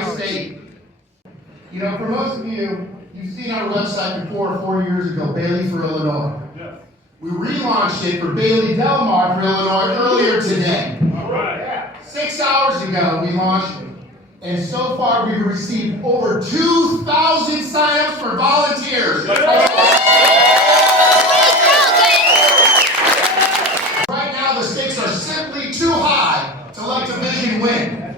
great state. You know, for most of you, you've seen our website before 4 years ago, Bailey for Illinois. Yes. We relaunched it for Bailey Del Mar for Illinois earlier today. All right. 6 hours ago, we launched it. And so far, we've received over 2,000 signups for volunteers. Right now, the stakes are simply too high to let division win.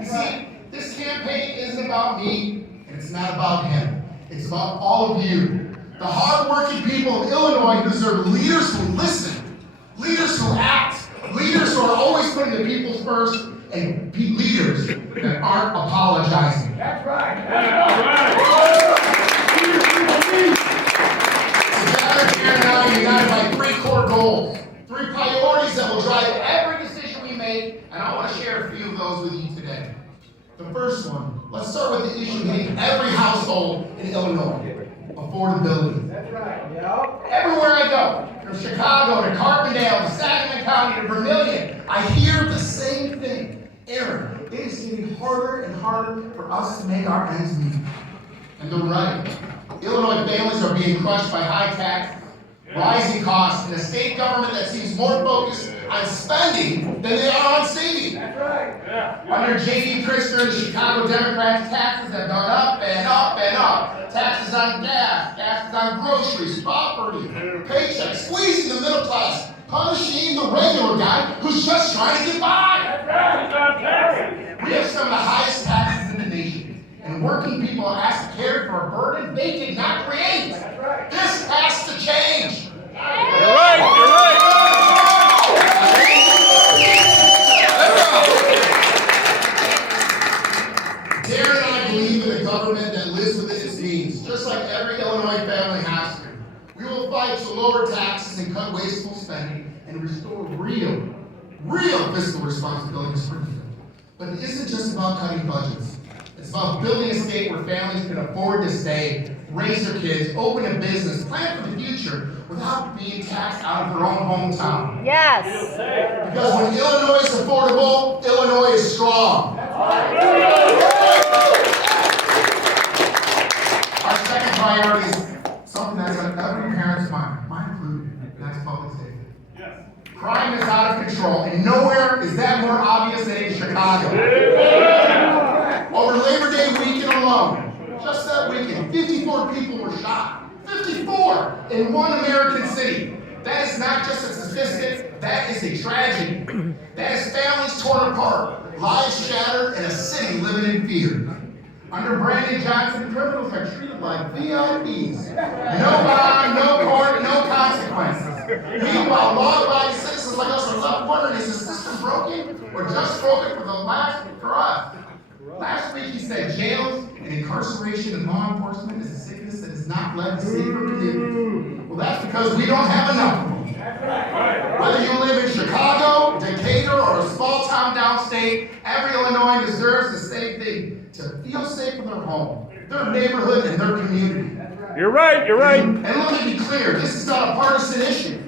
You see, this campaign isn't about me, and it's not about him. It's about all of you. The hard-working people of Illinois deserve leaders who listen, leaders who act, leaders who are always putting the people first, and leaders that aren't apologizing. That's right. Together, here now, we're united by 3 core goals, 3 priorities that will drive every decision we make, and I want to share a few of those with you today. The first one, let's start with the issue hitting every household in Illinois, affordability. That's right. Yep. Everywhere I go, from Chicago to Carbondale to Sangamon County to Vermilion, I hear the same thing. Aaron, it is getting harder and harder for us to make our ends meet. And they're right. Illinois families are being crushed by high taxes, rising costs, and a state government that seems more focused on spending than they are on saving. That's right. Yeah. Under J.D. Pritzker, the Chicago Democrats, taxes have gone up and up and up. Taxes on gas, taxes on groceries, property, paychecks, squeezing the middle class, punishing the regular guy who's just trying to get by. That's right. We have some of the highest taxes in the nation, and working people are asked to carry for a burden they did not create. That's right. This has to change. You're right. You're right. Darren and I believe in a government that lives within its means, just like every Illinois family has to. We will fight to lower taxes and cut wasteful spending and restore real fiscal responsibilities for people. But it isn't just about cutting budgets. It's about building a state where families can afford to stay, raise their kids, open a business, plan for the future without being taxed out of their own hometown. Yes. Because when Illinois is affordable, Illinois is strong. Our second priority is something that's on every parent's mind, mine included, and that's public safety. Yes. Crime is out of control, and nowhere is that more obvious than in Chicago. Over Labor Day weekend alone, just that weekend, 54 people were shot. 54 in one American city. That is not just a statistic, that is a tragedy. That is families torn apart, lives shattered, and a city living in fear. Under Brandon Johnson, criminals are treated like VIPs. No bond, no court, no consequences. Meanwhile, law-abiding citizens like us are left wondering, is the system broken or just broken for us? Last week he said jails and incarceration and law enforcement is a sickness that has not led to safer communities. Well, that's because we don't have enough of them. Whether you live in Chicago, Decatur, or a small town downstate, every Illinois deserves the same thing, to feel safe in their home, their neighborhood, and their community. You're right. You're right. And let me be clear, this is not a partisan issue.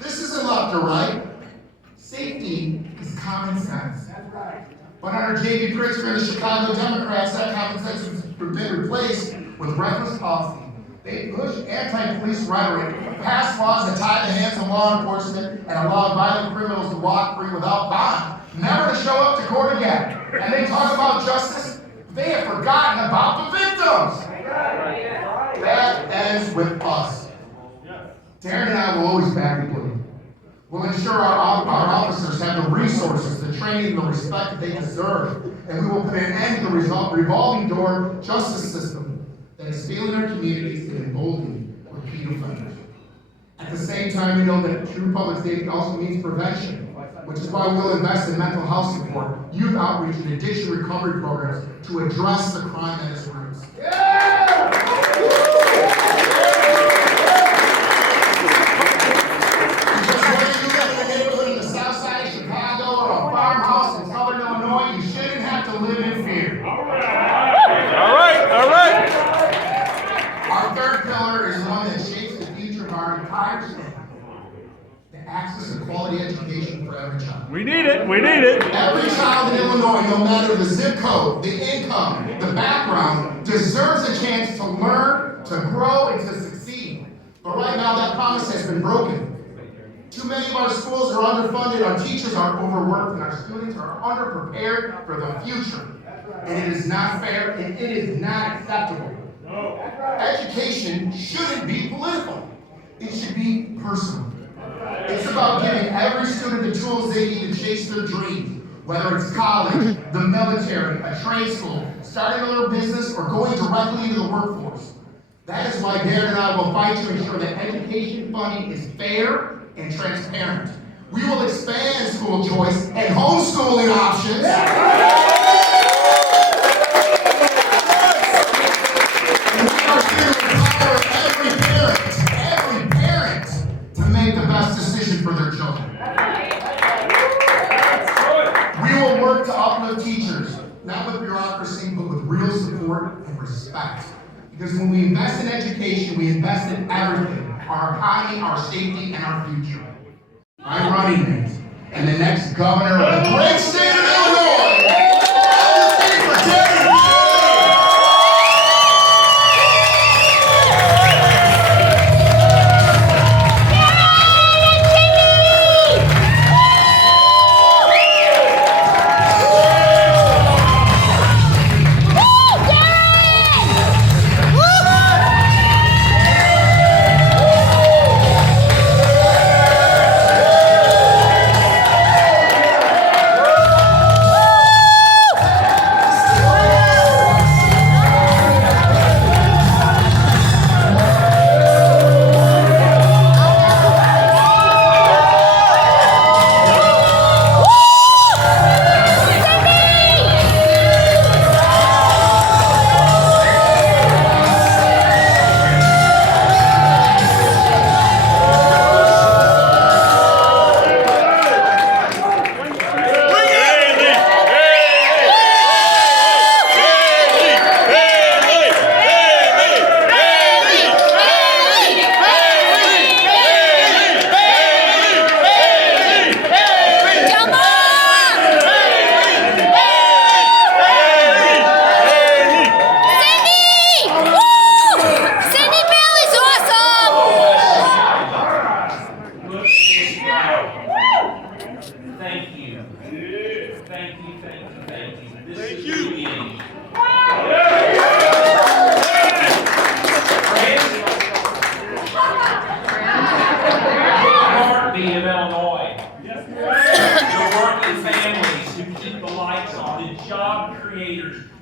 This isn't left or right. Safety is common sense. But under J.D. Pritzker and the Chicago Democrats, that common sense has been replaced with reckless policy. They push anti-police rhetoric, pass laws that tie the hands of law enforcement, and allow violent criminals to walk free without bond, never to show up to court again. And they talk about justice, they have forgotten about the victims. That ends with us. Darren and I will always back the guilty. We'll ensure our officers have the resources, the training, the respect that they deserve, and we will put an end to the revolving door justice system that is failing our communities and emboldening repeat offenders. At the same time, we know that true public safety also means prevention, which is why we'll invest in mental health support, youth outreach, and addiction recovery programs to address the crime at its roots. Access to quality education for every child. We need it. We need it. Every child in Illinois, no matter the zip code, the income, the background, deserves a chance to learn, to grow, and to succeed. But right now, that promise has been broken. Too many of our schools are underfunded, our teachers are overworked, and our students are underprepared for the future. And it is not fair, and it is not acceptable. Education shouldn't be political. It should be personal. It's about giving every student the tools they need to chase their dreams, whether it's college, the military, a trade school, starting a little business, or going directly into the workforce. That is why Darren and I will fight to ensure that education funding is fair and transparent. We will expand school choice and homeschooling options. And we are here to empower every parent to make the best decision for their children. We will work to uplift teachers, not with bureaucracy, but with real support and respect. Because when we invest in education, we invest in everything. Our economy, our safety, and our future. I'm running mate and the next governor of the great state of Illinois. I'll just for Darren.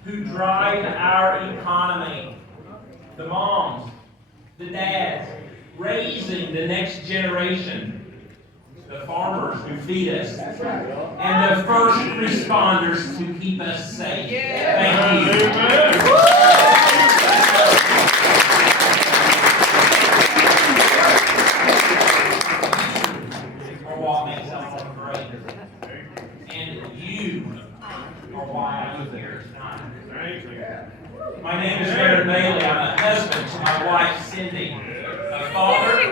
Who drive our economy. The moms, the dads, raising the next generation. The farmers who feed us. And the first responders who keep us safe. Thank you. For what makes us so great. And you are why I'm here tonight. My name is Darren Bailey. I'm a husband to my wife, Cindy. A father.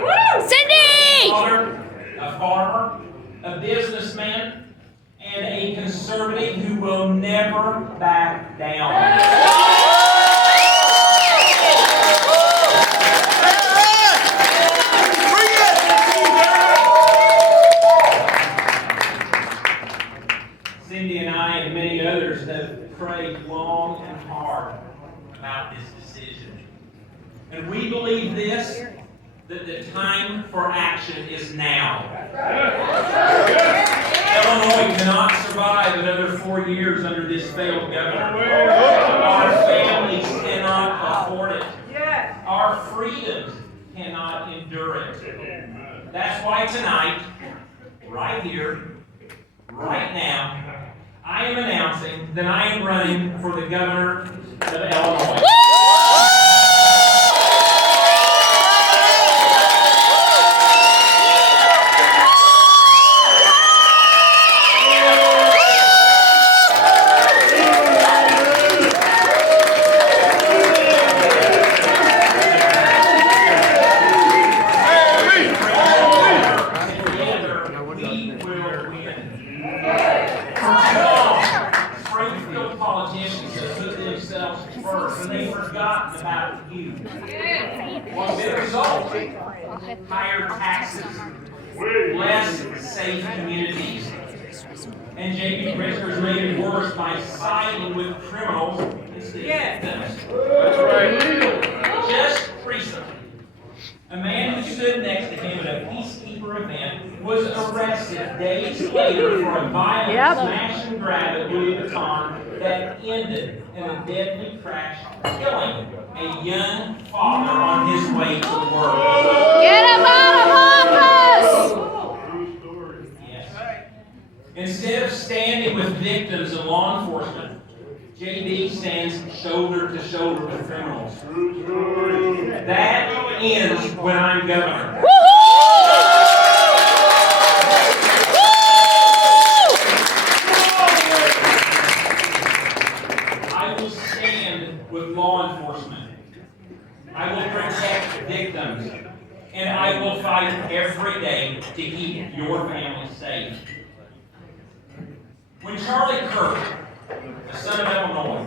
Cindy! A farmer, a businessman, and a conservative who will never back down. Cindy and I and many others have prayed long and hard about this decision. And we believe this, that the time for action is now. Illinois cannot survive another 4 years under this failed governor. Our families cannot afford it. Our freedoms cannot endure it. That's why tonight, right here, right now, I am announcing that I am running for the governor of Illinois. about you. What's the result? Higher taxes, less safe communities. And J.B. Pritzker's made it worse by siding with criminals instead of victims. That's right. Just recently, a man who stood next to him at a peacekeeper event was arrested days later for a violent smash and grab at Louis Vuitton that ended in a deadly crash, killing a young father on his way to work. Get him out of office! Yes. Instead of standing with victims and law enforcement, JB stands shoulder to shoulder with criminals. That ends when I'm governor. I will stand with law enforcement. I will protect victims. And I will fight every day to keep your family safe. When Charlie Kirk, the son of Illinois,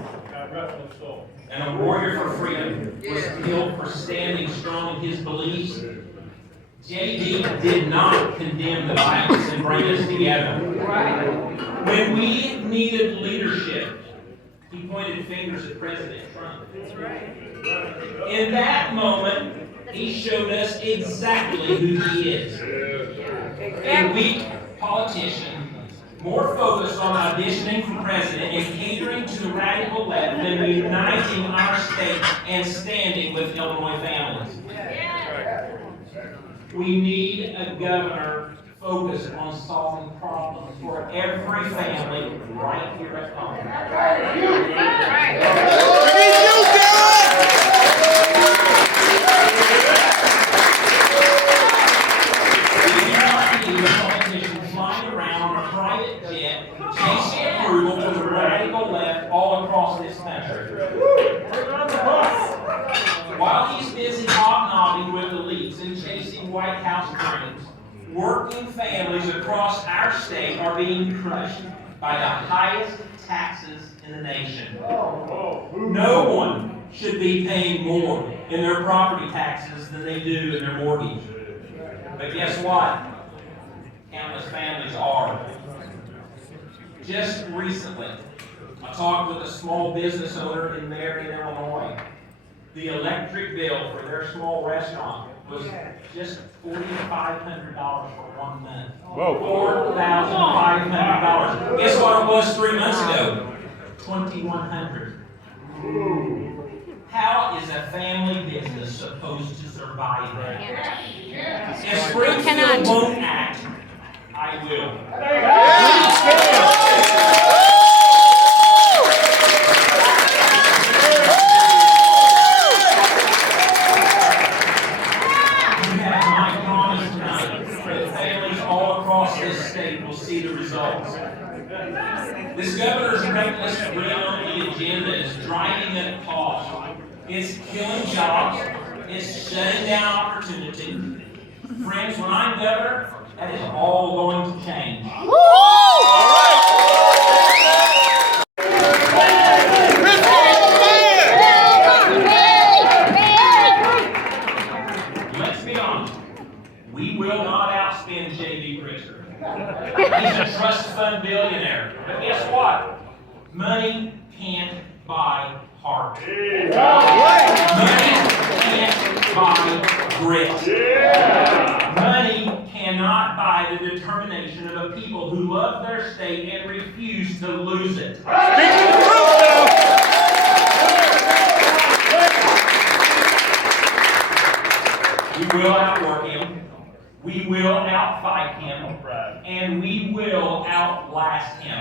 and a warrior for freedom, was killed for standing strong in his beliefs, JB did not condemn the violence and bring us together. When we needed leadership, he pointed fingers at President Trump. In that moment, he showed us exactly who he is. A weak politician, more focused on auditioning for president and catering to the radical left than uniting our state and standing with Illinois families. We need a governor focused on solving problems for every family right here at home. We need you, Darren! We do not need a politician flying around on a private jet, chasing approval from the radical left all across this country. While he's busy hobnobbing with elites and chasing White House dreams, working families across our state are being crushed by the highest taxes in the nation. No one should be paying more in their property taxes than they do in their mortgage. But guess what? Countless families are. Just recently, I talked with a small business owner in Marion, Illinois. The electric bill for their small restaurant was just $4,500 for 1 month. Whoa. $4,500. Guess what it was 3 months ago? $2,100. How is a family business supposed to survive that? If Springfield won't act, I will. You have my promise tonight that families all across this state will see the results. This governor's reckless real-only agenda is driving up costs. It's killing jobs. It's shutting down opportunity. Friends, when I'm governor, that is all going to change. Let's be honest. We will not outspend J.B. Pritzker. He's a trust fund billionaire. But guess what? Money can't buy heart. Money can't buy grit. Money cannot buy the determination of a people who love their state and refuse to lose it. Speaking the truth now! We will outwork him. We will outfight him. And we will outlast him.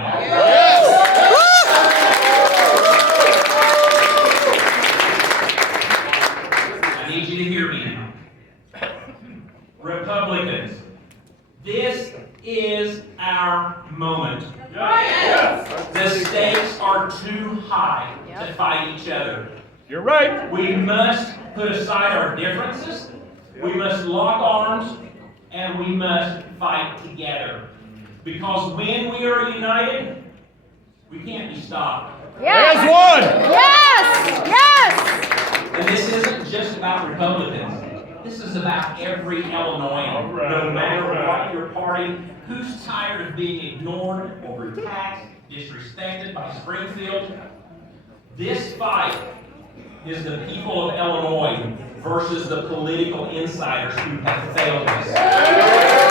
I need you to hear me now. Republicans, this is our moment. The stakes are too high to fight each other. You're right. We must put aside our differences, we must lock arms, and we must fight together. Because when we are united, we can't be stopped. As one! Yes! Yes! The about Republicans. This is about every Illinoisan, no matter what your party, who's tired of being ignored, overtaxed, disrespected by Springfield. This fight is the people of Illinois versus the political insiders who have failed us.